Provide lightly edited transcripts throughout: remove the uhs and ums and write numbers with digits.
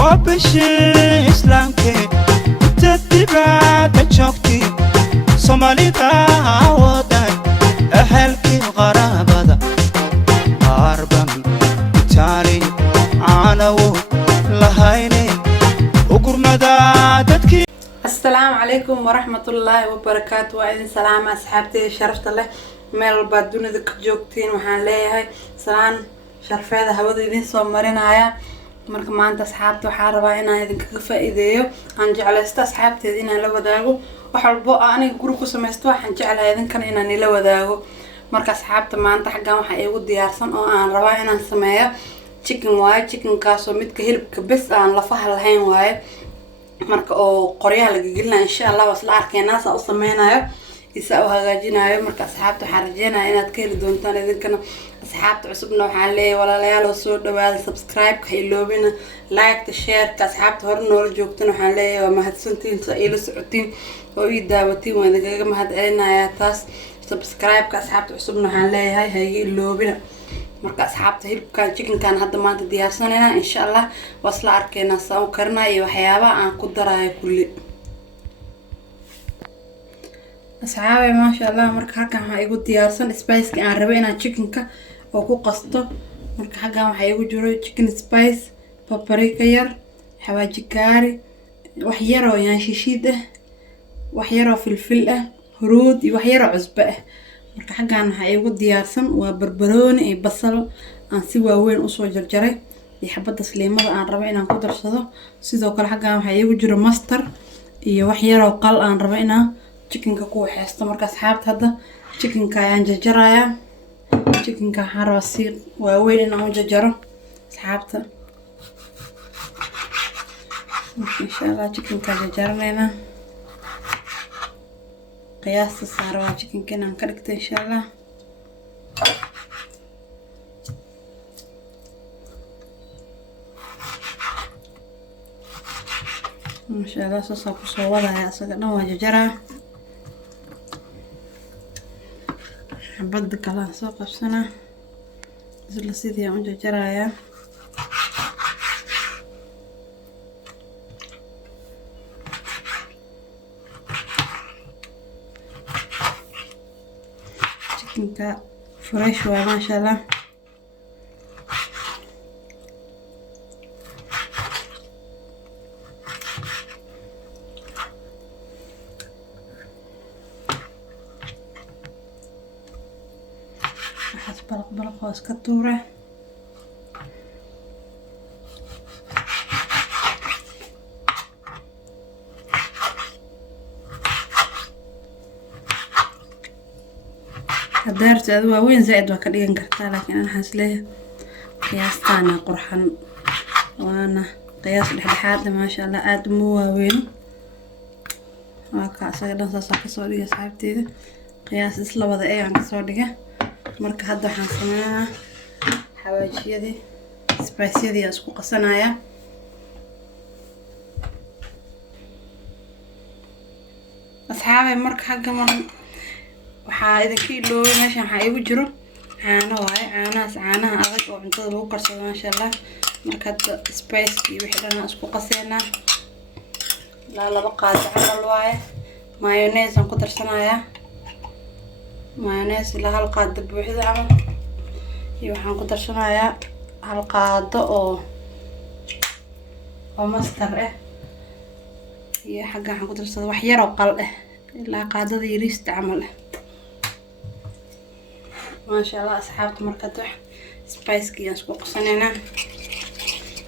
وبشي إسلامكي تتبع كتشوكتي صومالي تعودك أهلكي غرابة أربم تاري عنو لهيني وقرمدا تدكي. السلام عليكم ورحمة الله وبركاته. وإذن سلام أصحابتي شرفت الله ميل بعدون ذك جوكتين وحان ليهاي سلام شرفة هذا هودا إذن صومرين هايا marka maanta asxaabta waxaa rabaa inaan idin kaga faa'iideeyo aan jeclaysto asxaabteeda inaan la wadaago wax walba aniga guri ku sameeysto waxaan jeclahay idinkan inaan ila wadaago marka asxaabta maanta xagan waxa igu diyaarsan oo aan rabaa inaan sameeyo chicken waaye chicken kaas oo midka hilibka bes aan lafaha lahayn waaye marka oo qoryaha laga gelinayo insha Allah wasla arkeenaa saa u sameeynayo isa oo hagaajinayo marka asxaabta waxaan rajeynayaa inaad ka heli doontaan idinkana asxaabta cusubna waxaan leeyahay walaalayaal oo soo dhawaada subscribe ka iloobina like ta share ka asxaabta hore noola joogtaan waxaan leeyahay waa mahadsantiin sa ila socotiin oo ii daawatiin waan idinkaga mahadcelinayaa taas subscribe ka asxaabta cusubna waxaan leeyahay ha iga iloobina marka asxaabta hilibkan chickenkan hadda maanta diyaarsanayna insha Allah wasla arkeenaa saa u karinayo waxyaabaha aan ku darayo kulli asxaabay ma sha Allah marka halkan waxa igu diyaarsan spice ka aan rabo inaan chickenka oo ku qasto marka halkan waxa igu jiro chicken spice paprika yar xawaaji kaari wax yar oo yaan shishiid ah wax yar oo filfil ah huruud iyo wax yar oo cusbo ah marka halkan waxa igu diyaarsan waa barbarooni iyo basal aan si waaweyn u soo jarjaray iyo xabada saliimada aan rabo inaan ku darsado sidoo kale halkan waxa igu jiro mustard iyo wax yar oo qal aan rabo inaan chickenka ku waxeesto marka asxaabta hadda chickenka ayaan jarjarayaa chickenka waxaan si waaweyn inaan u jarjaro asxaabta insha Allah chickenka jarjarnayna qiyaasta saarwa chickenka inaan ka dhigto insha Allah insha Allah soo wadaya asaga dhan waa jarjaraa حبض كلام سوق السنة زل سيدي عند جرايا chicken فريش ما شاء الله بلق خلاص كتورة هدارت أذوا وين زائد وكدين كرتا لكن أنا حاسليه قياس تانا قرحن وأنا قياس الحاد ما شاء الله أدمو وين وكا سيدنا ساسا كسودية صاحبتي قياس إسلا وضع إيه عن كسودية marka hadda waxaan sameeyaa xawaajiyada spice-yada isku qasanaya asxaabay marka xagga waxa idinka iloobo meeshan waxa igu jiro caano waaye caanaha adag oo cuntada lagu karsado ma sha Allah marka hadda spice iyo wixii dhan isku qaseynaa laba qaado camal waaye mayonnaise aan ku darsanayaa mayonnaise la hal qaado buuxda ama iyo waxaan ku darsanayaa hal qaado oo mustard ah iyo xagga waxaan ku darsadaa wax yar oo qal ah ilaa qaadada yariista camal ah ma sha Allah asxaabta marka wax spice ka isku qasanayna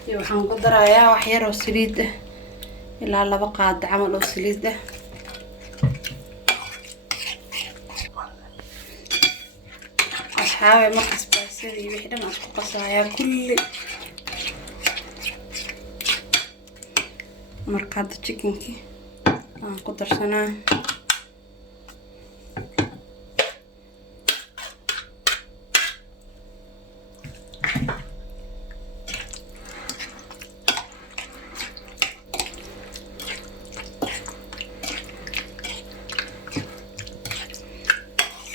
iyo waxaan ku darayaa wax yar oo saliid ah ilaa laba qaado camal oo saliid ah حاول مركز بسيدي وحده ما اسكو قصايا كل مركز تشيكنكي نقدر سنه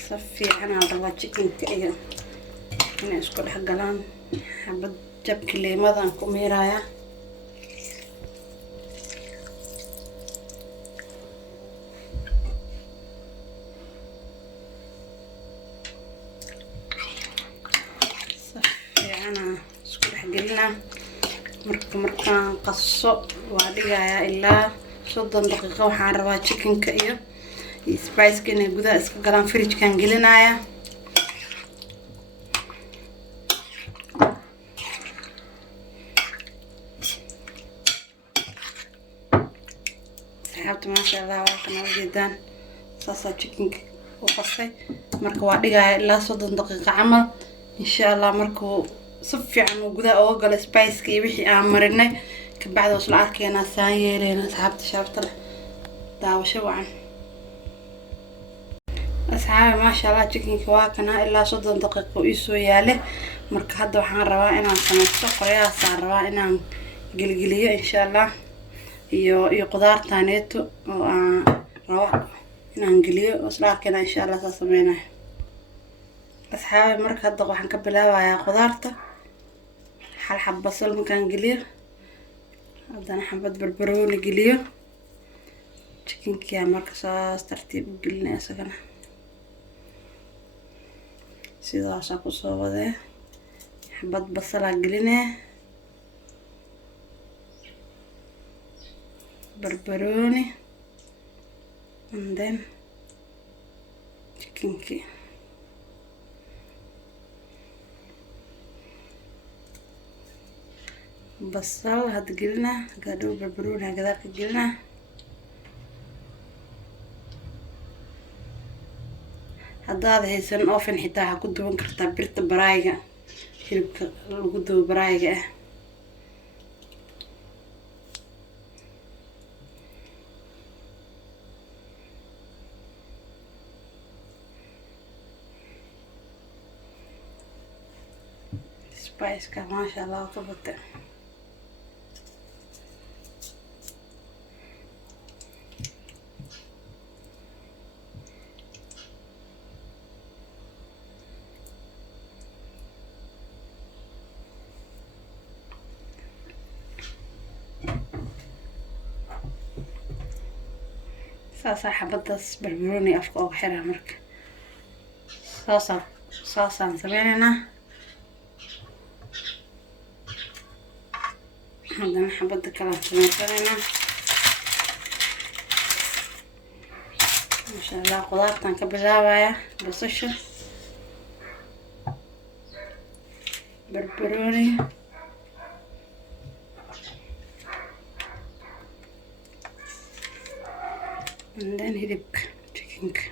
صفي أنا على chicken كأيه أنا أشكر حقلان حبة جاب كلي ماذا نكميرايا markaan qaso waa dhigayaa ilaa 30 daqiiqo. waxaan rabaa chickenka iyo spice-ka inay gudaha iska galaan. fridge-kan gelinayaa. asxaabta maasha Allah waa kana ujeedaan saasa chickenka u qasay. marka waa dhigayaa ilaa 30 daqiiqo camal insha Allah. markuu si fiican uu gudaha uga galo spice-ka iyo wixii aan marinay kabacdi oo isla arkeena saan yeelena. asxaabta sharafta leh daawasho wacan. asxaabta maasha Allah chickenka waa kana ilaa 30 daqiiqo ii soo yaale. marka hadda waxaan rabaa inaan sameeyo qoyaas. aan rabaa inaan gilgiliyo insha Allah iyo qudaartaaneeto oo aan rabo inaan geliyo oo isla arkeena insha Allah saa sameeynayo. asxaabta marka hadda waxaan ka bilaabayaa qudaarta. hal xab basal markaan geliyo, haddana xabad barbarooni geliyo. chickenka marka saas tartiib u gelinaya isagana sidaas ku soo waday. xabad basal gelinaya, barbarooni and then chickenka. basal had gelina, gaadho barbarooni gadaal ka gelina. haddaad haysan oven xitaa ha ku duban kartaa birta baraayga, hilibka lagu dubo baraayga ah. spice-ka maasha Allah ka batay. saasa xabadaas barbarooni afka uga xiraa. marka saasaan sameynaynaa. haddana xabada kale aan sameysanaynaa. masha Allah qudaartaan ka bilaabayaa. basasha, barbarooni, and then hilibka chickenka.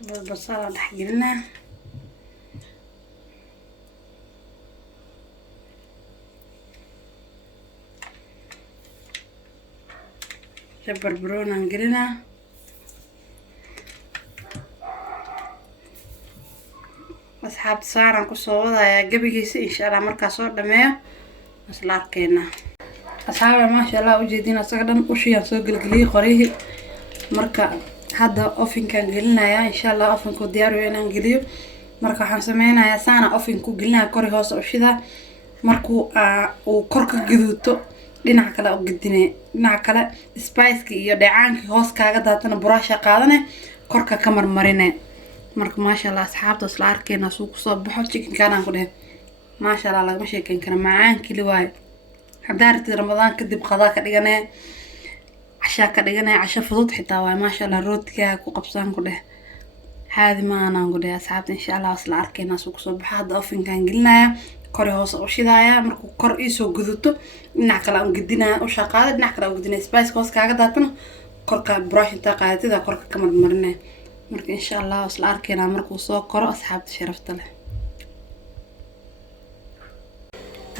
xabad basal aan dhex gelinaa. barbarooni aan gelinaa. asxaabta saaraan kusoo wadayaa gabigiisa insha Allah. markaa soo dhameeyo isla arkeena. asxaabta maasha Allah ujeedin asaga dhan ushiyaan soo gelgeliyay qorihii. marka hadda ovenkan gelinayaa insha Allah. ovenku diyaar weyn inaan geliyo. marka waxaan sameynayaa saana ovenku gelinayaa kori hoos ushida. markuu uu kor ka gaduuto dhinaca kale u gidinay, dhinaca kale spice-ki iyo dheecaankii hoos kaaga daatana buraasha qaadane korka ka marmarine. marka maasha Allah asxaabta isla arkeena suu ku soo baxo. chickenkan aan ku dhahay maasha Allah lagama sheekeyn karo, macaan keli waayo. haddaa rabtid ramadaan kadib qadaa ka dhiganee, cashaa ka dhiganee, casho fudud xitaa waayo. maasha Allah rootigaa ku qabsaan ku dheh caadi ma aanaan ku dhahay. asxaabta insha Allah isla arkeena suu ku soo baxo. hadda ovenkan gelinaya, kori hoos u shidaaya. markuu kor ii soo guduto dhinac kale aan gidinaa. usha qaada dhinac kale aan gidinaa. spice hoos kaaga daatana korka brush inta qaadatida korka ka marmarinay. marka insha Allah isla arkeena markuu soo koro. asxaabta sharafta leh,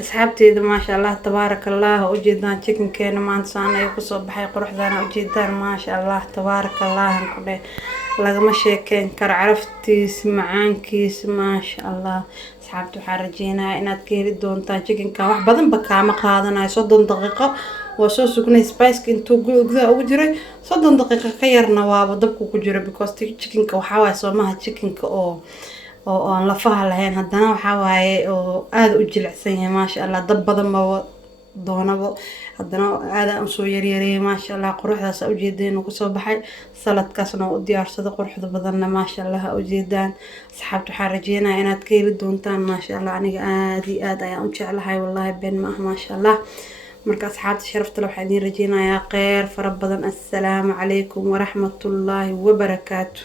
asxaabteeda maasha Allah tabaarakallah. ujeedaan chickenkeena maanta saan ay ku soo baxay quruxdaana ujeedaan maasha Allah tabaarakallah. ku dheh lagama sheekeyn karo caraftiisa, macaankiisa maasha Allah. asxaabta waxaan rajeynayaa inaad ka heli doontaan chickenka. wax badan ba kaama qaadanayo. 30 daqiiqo waa soo sugnay. spice-ka intuu gudaha ugu jiray 30 daqiiqo ka yarna waaba dabku ku jiro. because chickenka waxaa waaye soomaha chickenka oo aan lafaha lahayn, haddana waxaa waaye oo aad u jilicsan yahay maasha Allah. dab badan ba doonabo haddana aada aan soo yaryareeyay maasha allah quruxdaas ujeedeen uu kasoo baxay saladkaasna u diyaarsado quruxda badanna maasha allah ujeedaan asxaabta waxaan rajeynayaa inaad ka heli doontaan maasha allah aniga aad iyo aad ayaan u jeclahay wallahi been ma ah maasha allah marka asxaabta sharafta leh waxaan idin rajeynayaa kheyr fara badan assalaamu calaykum waraxmatullaahi wabarakaatu